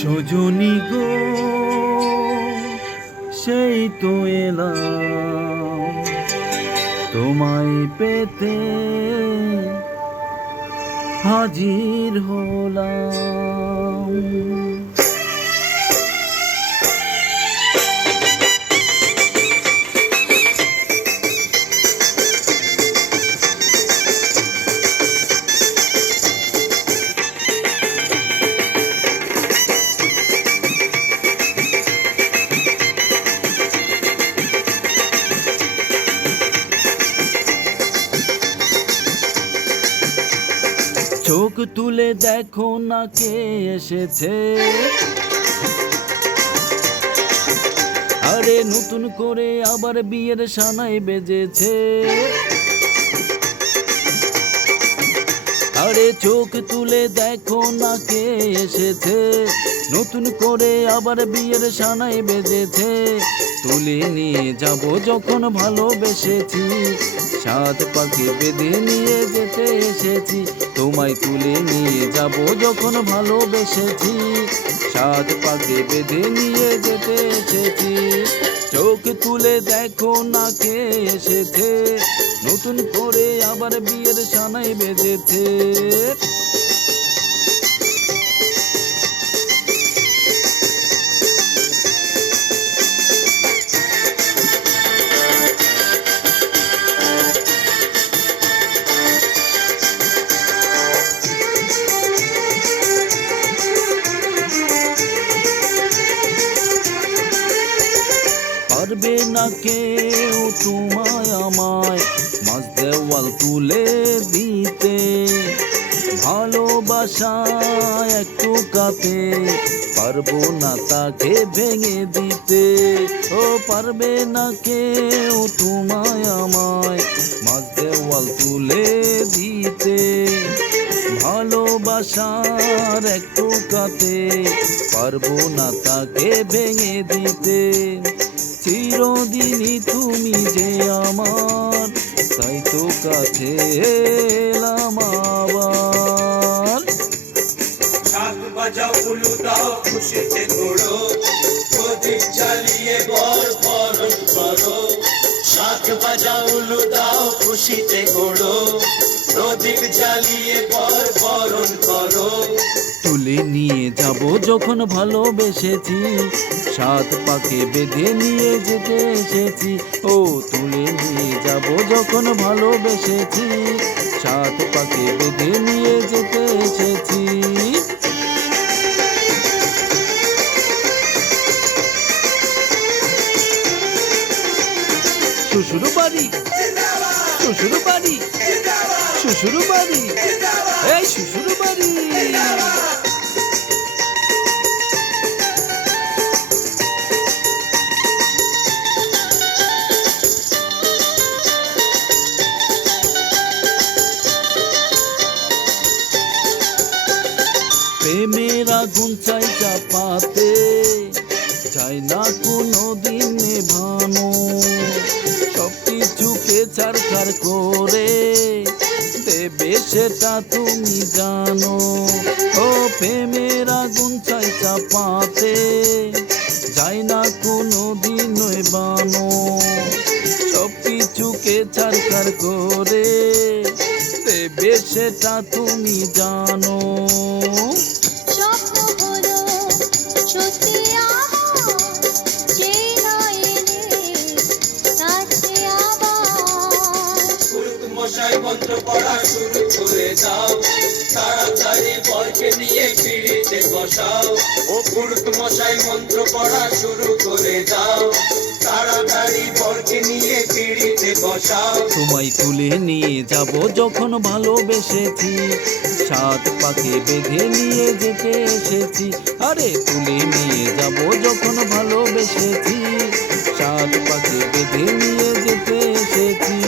সজনী গো সেই তো এলাম তোমায় পেতে হাজির হলাম। চোখ তুলে দেখো না কে এসেছে, আরে নতুন করে আবার বিয়ের সানাই বেজেছে। আরে চোখ তুলে দেখো না কে এসেছে, নতুন করে আবার বিয়ের সানাই বেজেছে। তুলে নিয়ে যাব যখন ভালোবেসেছি, সাত পাখি বেঁধে নিয়ে যেতে এসেছি। তোমায় তুলে নিয়ে যাব যখন ভালোবেসেছি, সাত পাখি বেঁধে নিয়ে যেতে এসেছি। চোখ তুলে দেখো না কে এসেছে, নতুন করে আবার বিয়ের সানাই বেজেছে। পারবে না কেউ তোমায় আমায় মাঝ দেওয়াল তুলে দিতে, ভালোবাসা একটু কাতে পারবো না তাকে ভেঙে দিতে। ও পারবে না কেউ তোমায় আমায় মাঝ দেওয়াল তুলে দিতে, ভালোবাসার একটু কাতে পারবো না তাকে ভেঙে দিতে। চিরদিনই তুমি যে আমার, তাই তো কাছে এলাম আবার। শাক বাজাও উলু দাও খুশিতে ঘোড়ো, প্রদীপ জ্বালিয়ে বর বরণ করো। শাক বাজাও উলু দাও খুশিতে ঘোড়ো, প্রদীপ জ্বালিয়ে বর বরণ করো। তুলে নিয়ে যাব যখন ভালোবেসেছি, সাত পাকে বেঁধে নিয়ে যেতে এসেছি। ও তুলে নিয়ে যাব যখন ভালোবেসেছি, সাত পাকে বেঁধে নিয়ে যেতে এসেছি। শ্বশুর বাড়ি, শ্বশুর বাড়ি, শ্বশুর বাড়ি, এই শ্বশুর বাড়ি। প্রেমের আগুন চাই চাপাতে, চাই না কোনো দিন নেভানো। সব কিছুকে ছাড়খাড় করে দেবে সেটা তুমি জানো। ও প্রেমের আগুন চাই চাপাতে, চাই না কোনো দিন নেভানো। সব কিছুকে ছাড়খাড় করে দেবে সেটা তুমি জানো। মশাই মন্ত্র পড়া শুরু করে দাও, তাড়াতাড়ি বরকে নিয়ে পিড়িতে বসাও। ও পুরুত মশাই মন্ত্র পড়া শুরু করে দাও, তাড়াতাড়ি বরকে নিয়ে পিড়িতে বসাও। তোমায় তুলে নিয়ে যাব যখন ভালোবেসেছি, সাত পাকে বেঁধে নিয়ে যেতে এসেছি। আরে তুলে নিয়ে যাব যখন ভালোবেসেছি, সাত পাকে বেঁধে নিয়ে যেতে এসেছি।